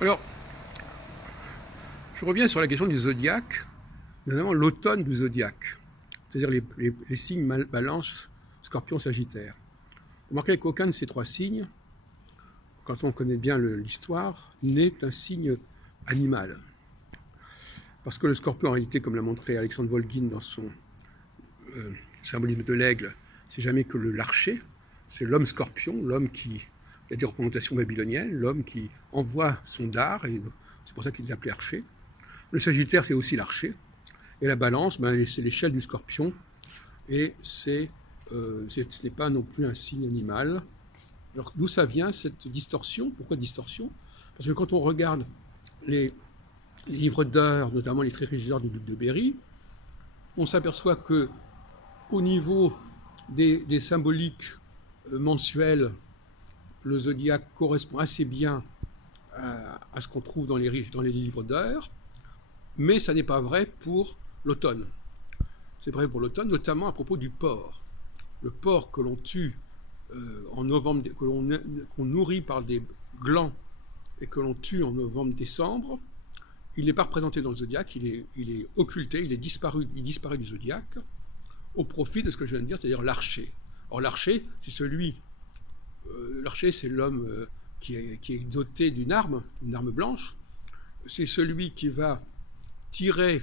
Alors, je reviens sur la question du zodiaque, notamment l'automne du zodiaque, c'est-à-dire les signes balance, scorpion, sagittaire. Vous remarquez qu'aucun de ces trois signes, quand on connaît bien l'histoire, n'est un signe animal. Parce que le scorpion, en réalité, comme l'a montré Alexandre Volgin dans son symbolisme de l'aigle, c'est jamais que l'archer, c'est l'homme scorpion, l'homme qui a des représentations babyloniennes, l'homme qui envoie son dard, et c'est pour ça qu'il est appelé archer. Le sagittaire, c'est aussi l'archer. Et la balance, c'est l'échelle du scorpion, et ce n'est pas non plus un signe animal. Alors d'où ça vient cette distorsion? Pourquoi distorsion? Parce que quand on regarde les livres d'heures, notamment les très riches d'heures du duc de Berry, on s'aperçoit que au niveau des symboliques mensuelles, le zodiaque correspond assez bien à ce qu'on trouve dans les livres d'heures, mais ça n'est pas vrai pour l'automne. C'est vrai pour l'automne, notamment à propos du porc. Le porc que l'on tue en novembre, qu'on nourrit par des glands et que l'on tue en novembre-décembre, il n'est pas représenté dans le zodiaque, il est occulté, il disparaît du zodiaque au profit de ce que je viens de dire, c'est-à-dire l'archer. Or l'archer, c'est l'archer, c'est l'homme qui est doté d'une arme blanche. C'est celui qui va tirer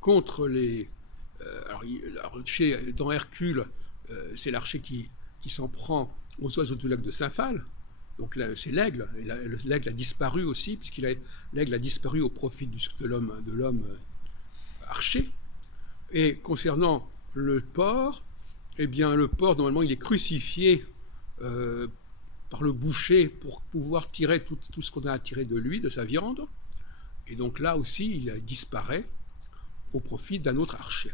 contre les... dans Hercule, c'est l'archer qui s'en prend aux oiseaux du lac de Saint-Phal. Donc c'est l'aigle. L'aigle a disparu aussi, l'aigle a disparu au profit de l'homme archer. Et concernant le porc, eh bien le porc, normalement, il est crucifié par le boucher pour pouvoir tirer tout ce qu'on a à tirer de lui, de sa viande. Et donc là aussi, il disparaît au profit d'un autre archer.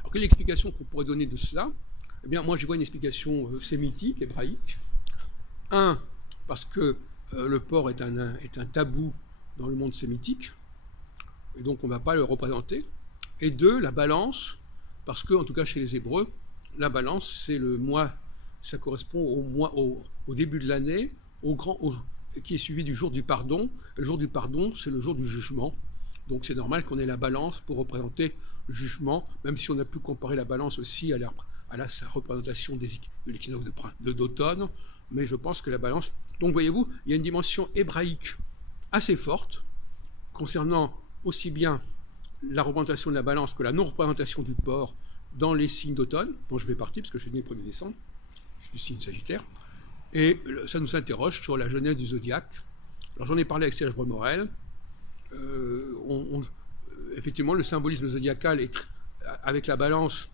Alors, quelle est l'explication qu'on pourrait donner de cela? Eh bien, moi, je vois une explication sémitique, hébraïque. Un, parce que le porc est un tabou dans le monde sémitique, et donc on ne va pas le représenter. Et deux, la balance, parce que, en tout cas chez les Hébreux, la balance, c'est le mois, ça correspond au mois, au début de l'année, qui est suivi du jour du pardon. Le jour du pardon, c'est le jour du jugement. Donc c'est normal qu'on ait la balance pour représenter jugement, même si on a pu comparer la balance aussi à sa représentation de l'équinoxe d'automne, mais je pense que la balance... Donc voyez-vous, il y a une dimension hébraïque assez forte, concernant aussi bien la représentation de la balance que la non-représentation du porc dans les signes d'automne, dont je fais partie, parce que je suis né le 1er décembre, je suis du signe Sagittaire, et ça nous interroge sur la genèse du zodiaque. Alors j'en ai parlé avec Serge Bremorel. Effectivement, le symbolisme zodiacal avec la balance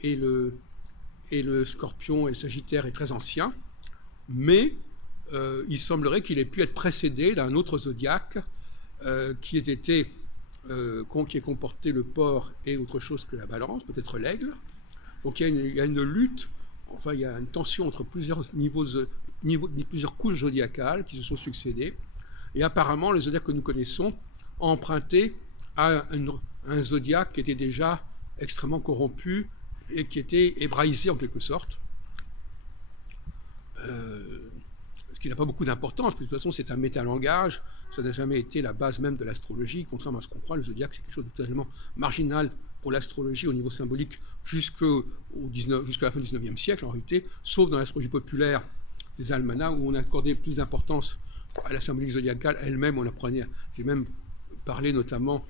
et le scorpion et le sagittaire est très ancien, mais il semblerait qu'il ait pu être précédé d'un autre zodiaque qui ait comporté le porc et autre chose que la balance, peut-être l'aigle. Donc il y a une lutte, enfin il y a une tension entre plusieurs plusieurs couches zodiacales qui se sont succédées, et apparemment le zodiaque que nous connaissons a emprunté à un zodiaque qui était déjà extrêmement corrompu et qui était hébraïsé en quelque sorte. Ce qui n'a pas beaucoup d'importance, parce que de toute façon c'est un métalangage, ça n'a jamais été la base même de l'astrologie, contrairement à ce qu'on croit, le zodiaque c'est quelque chose de totalement marginal pour l'astrologie au niveau symbolique jusqu'à la fin du 19e siècle en réalité, sauf dans l'astrologie populaire des almanachs où on accordait plus d'importance à la symbolique zodiacale elle-même, on apprenait, j'ai même parlé notamment,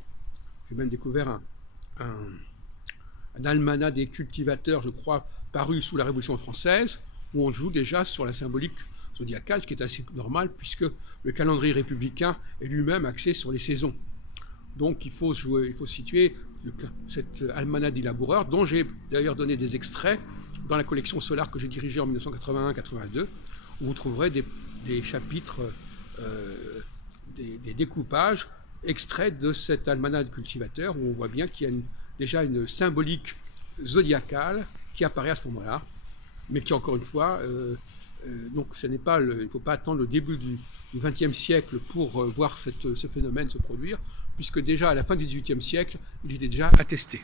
j'ai même découvert un almanach des cultivateurs, je crois, paru sous la Révolution française, où on joue déjà sur la symbolique zodiacale, ce qui est assez normal, puisque le calendrier républicain est lui-même axé sur les saisons. Donc il faut situer cet almanach des laboureurs, dont j'ai d'ailleurs donné des extraits dans la collection Solar que j'ai dirigée en 1981-82, où vous trouverez des chapitres, des découpages extraits de cet almanach de cultivateur, où on voit bien qu'il y a déjà une symbolique zodiacale qui apparaît à ce moment-là, mais qui, encore une fois, donc il ne faut pas attendre le début du XXe siècle pour voir ce phénomène se produire, puisque déjà à la fin du XVIIIe siècle, il était déjà attesté.